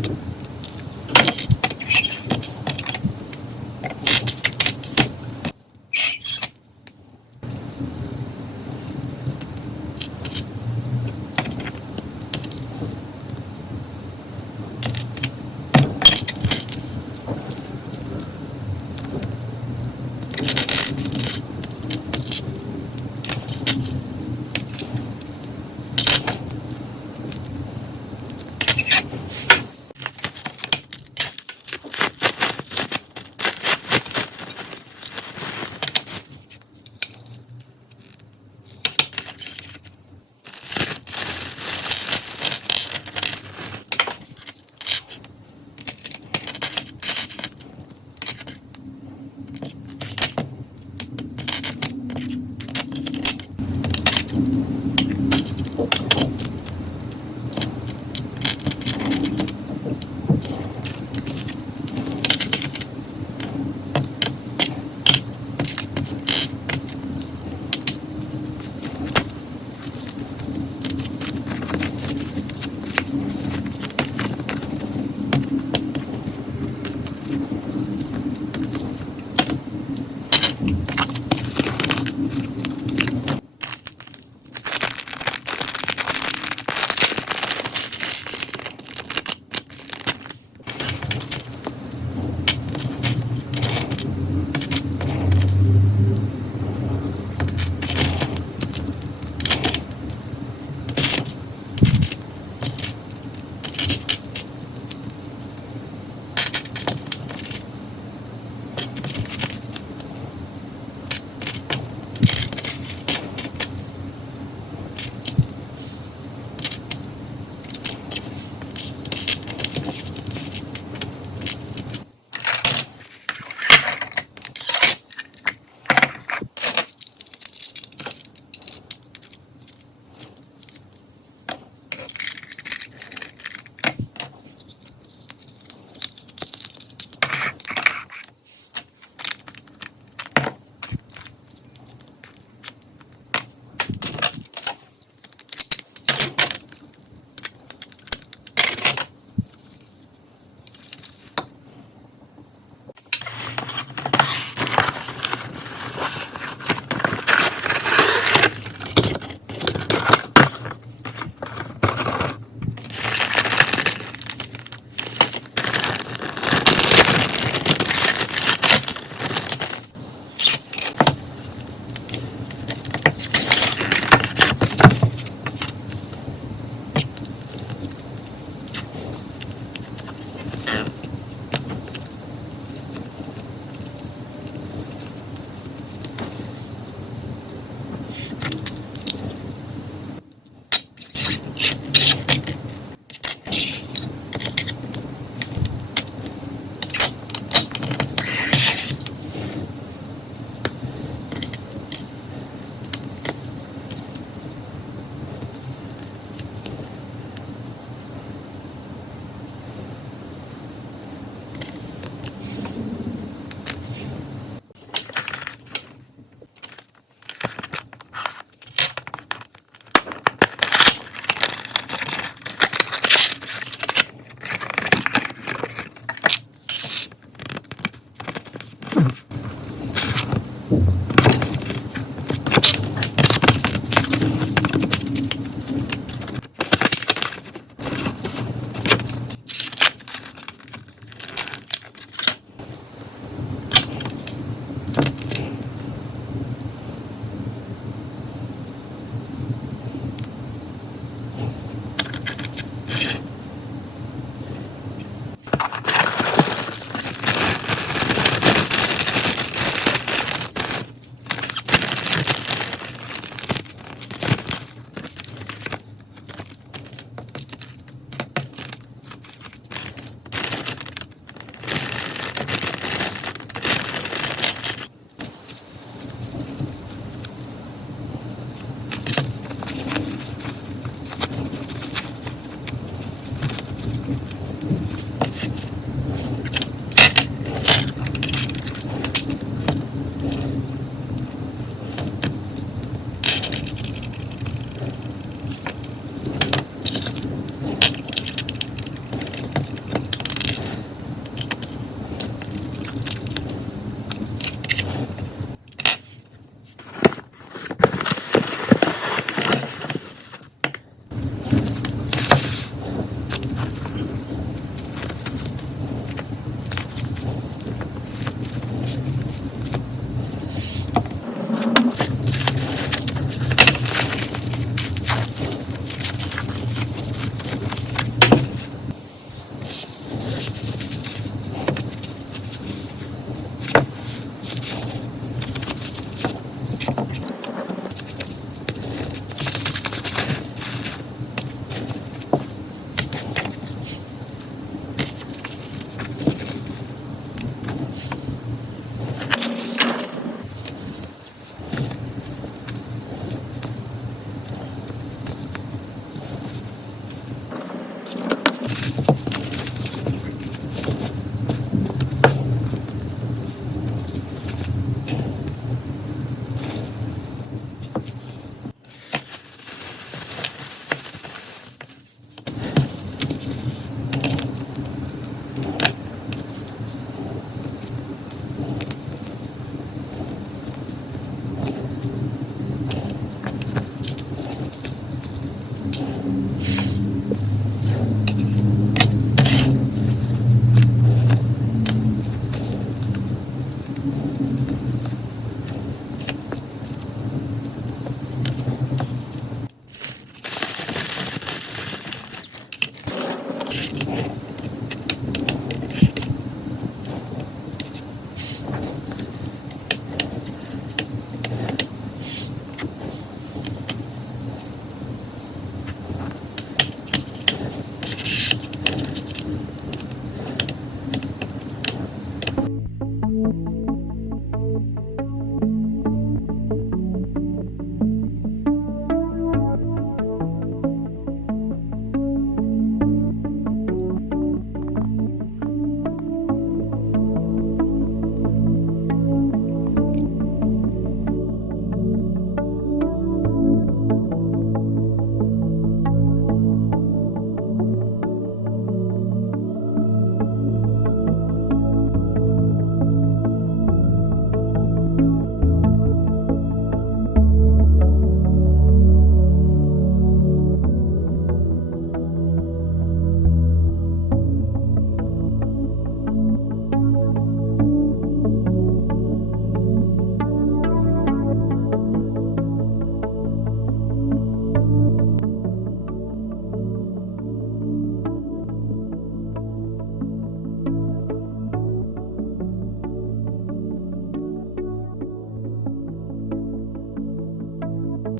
Thank you.